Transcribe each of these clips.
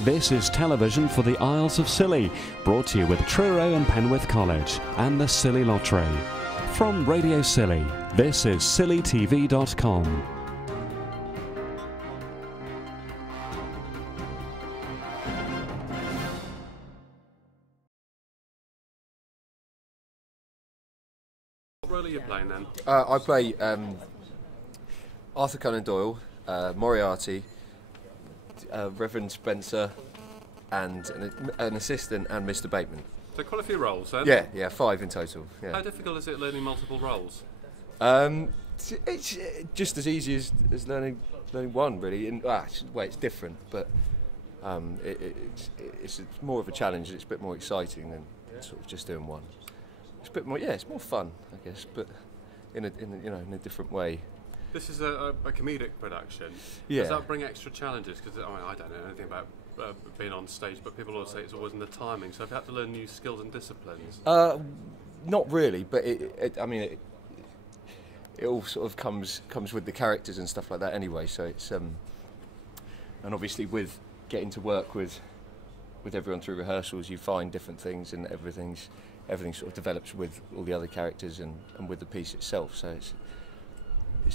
This is television for the Isles of Scilly, brought to you with Truro and Penwith College and the Scilly Lottery. From Radio Scilly, this is scillytv.com. What role are you playing then? I play Arthur Conan Doyle, Moriarty, Reverend Spencer, and an assistant, and Mr. Bateman. So quite a few roles then? Yeah, 5 in total. Yeah. How difficult is it learning multiple roles? It's just as easy as learning one, really. It's different, but it's more of a challenge. And it's a bit more exciting than sort of just doing one. It's a bit more, it's more fun, I guess, but in a different way. This is a comedic production. Yeah. Does that bring extra challenges? Because I don't know anything about being on stage, but people always say it's always in the timing. So have you had to learn new skills and disciplines? Not really, but it all sort of comes with the characters and stuff like that anyway. So it's and obviously with getting to work with everyone through rehearsals, you find different things, and everything sort of develops with all the other characters and with the piece itself. So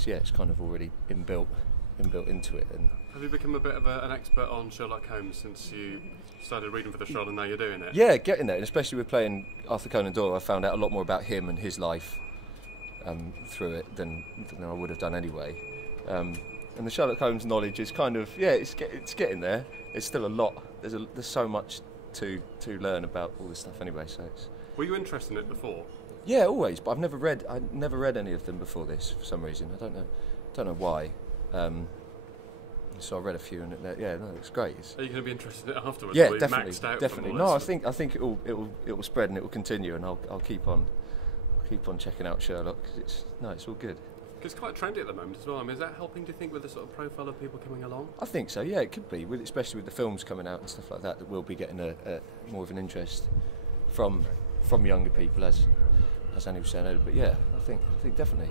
it's kind of already inbuilt into it. And have you become a bit of an expert on Sherlock Holmes since you started reading for the show and now you're doing it? Yeah, getting there, and especially with playing Arthur Conan Doyle, I found out a lot more about him and his life through it than I would have done anyway. And the Sherlock Holmes knowledge is kind of it's getting there. It's still a lot. There's so much to learn about all this stuff anyway. So were you interested in it before? Yeah, always, but I've never read any of them before this for some reason. I don't know why. So I read a few, and it looks great. Are you going to be interested in it afterwards? Yeah, or definitely. No, I think it will spread and it will continue, and I'll keep on checking out Sherlock because it's all good. It's quite trendy at the moment as well. I mean, is that helping, do you think, with the sort of profile of people coming along? I think so. Yeah, it could be, especially with the films coming out and stuff like that. That we'll be getting a more of an interest from younger people, as Annie was saying earlier. But yeah, I think definitely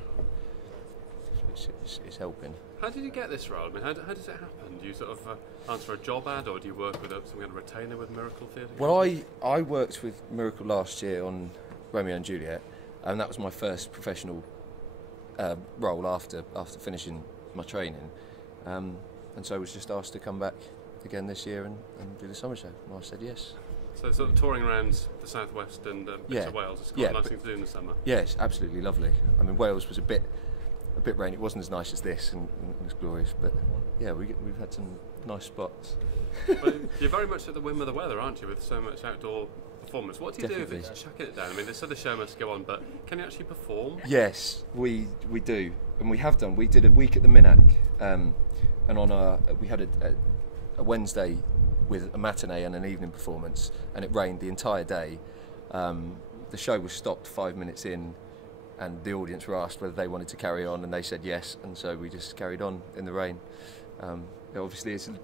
it's helping. How did you get this role? I mean, how does it happen? Do you sort of answer a job ad, or do you work with some kind of retainer with Miracle Theatre? Well, I worked with Miracle last year on Romeo and Juliet, and that was my first professional role after finishing my training, and so I was just asked to come back again this year and do the summer show, and I said yes. So sort of touring around the southwest and bits of Wales, it's quite a nice thing to do in the summer. Yeah, it's absolutely lovely. I mean, Wales was a bit rainy. It wasn't as nice as this, and it was glorious. But yeah, we've had some nice spots. Well, you're very much at the whim of the weather, aren't you? With so much outdoor performance. What do you do if it's chucking it down? I mean, they said the show must go on, but can you actually perform? Yes, we do, and we have done. We did a week at the Minack, and we had a Wednesday with a matinee and an evening performance, and it rained the entire day. The show was stopped 5 minutes in, and the audience were asked whether they wanted to carry on, and they said yes, and so we just carried on in the rain. Obviously it's a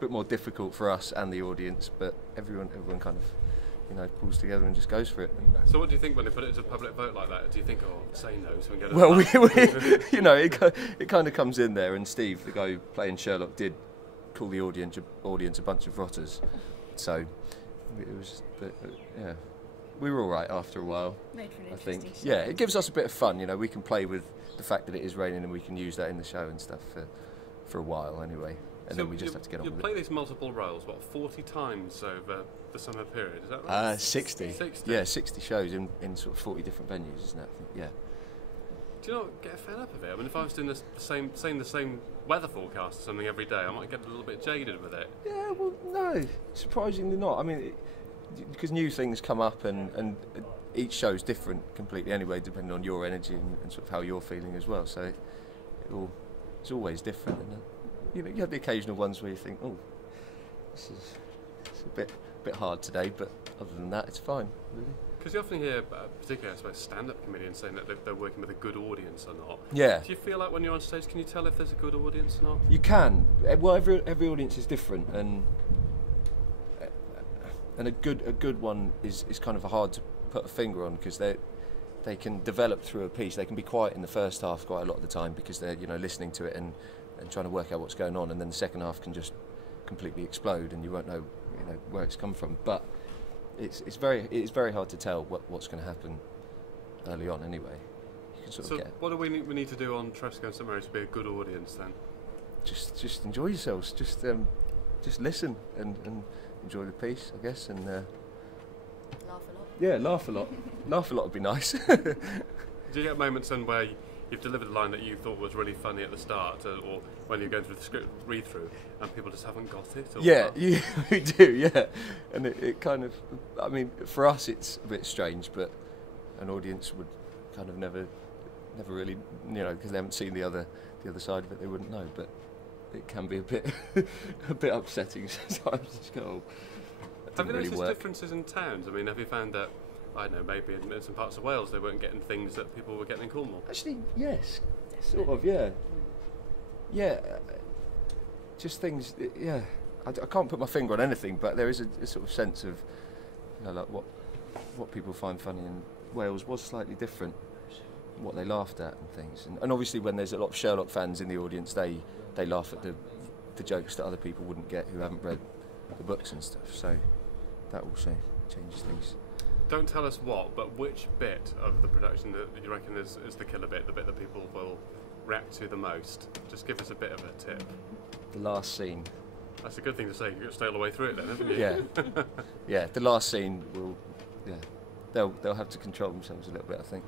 bit more difficult for us and the audience, but everyone kind of pulls together and just goes for it. So what do you think when they put it as a public vote like that? Do you think, say no so we can get it kind of comes in there, and Steve, the guy playing Sherlock, did call the audience a bunch of rotters, so it was we were all right after a while. Made for an I think. interesting Yeah, it gives us a bit of fun. We can play with the fact that it is raining, and we can use that in the show and stuff for a while anyway. And then we just have to get on with it. You play these multiple roles, 40 times over the summer period? Is that right? 60. 60. Yeah, 60 shows in sort of 40 different venues, isn't it? I think, yeah. Do you not get fed up of it? I mean, if I was doing the same weather forecast or something every day, I might get a little bit jaded with it. Yeah, well, no, surprisingly not. I mean, because new things come up, and each show's different completely anyway, depending on your energy and sort of how you're feeling as well. So it's always different. And you have the occasional ones where you think, it's a bit hard today, but other than that, it's fine, really. Because you often hear, particularly I suppose, stand-up comedians saying that they're working with a good audience or not. Yeah. Do you feel like when you're on stage, can you tell if there's a good audience or not? You can. Well, every audience is different, and a good one is kind of hard to put a finger on, because they can develop through a piece. They can be quiet in the first half quite a lot of the time because they're listening to it and trying to work out what's going on, and then the second half can just completely explode, and you won't know, where it's come from. But it's very hard to tell what's going to happen early on. Anyway, you can sort of get. What do we need to do on Tresco and St Mary's to be a good audience then? Just enjoy yourselves. Just listen and enjoy the piece, I guess, and laugh a lot. Yeah, laugh a lot. Laugh a lot would be nice. Do you get moments then where you've delivered a line that you thought was really funny at the start, or when you're going through the script read-through, and people just haven't got it? Or yeah, we do, yeah. And it kind of, I mean, for us it's a bit strange, but an audience would kind of never really, because they haven't seen the other side of it, they wouldn't know. But it can be a bit upsetting sometimes. Just go, oh, that have you didn't really noticed work. differences in towns? I mean, have you found that, I don't know, maybe in some parts of Wales they weren't getting things that people were getting in Cornwall? Actually, yes, sort of, yeah. Yeah, just things, yeah. I can't put my finger on anything, but there is a sort of sense of, like what people find funny in Wales was slightly different, what they laughed at and things. And obviously when there's a lot of Sherlock fans in the audience, they laugh at the jokes that other people wouldn't get who haven't read the books and stuff. So that also changes things. Don't tell us what, but which bit of the production that you reckon is the killer bit, the bit that people will react to the most? Just give us a bit of a tip. The last scene. That's a good thing to say. You've got to stay all the way through it then, haven't you? Yeah. Yeah, the last scene will, they'll have to control themselves a little bit, I think.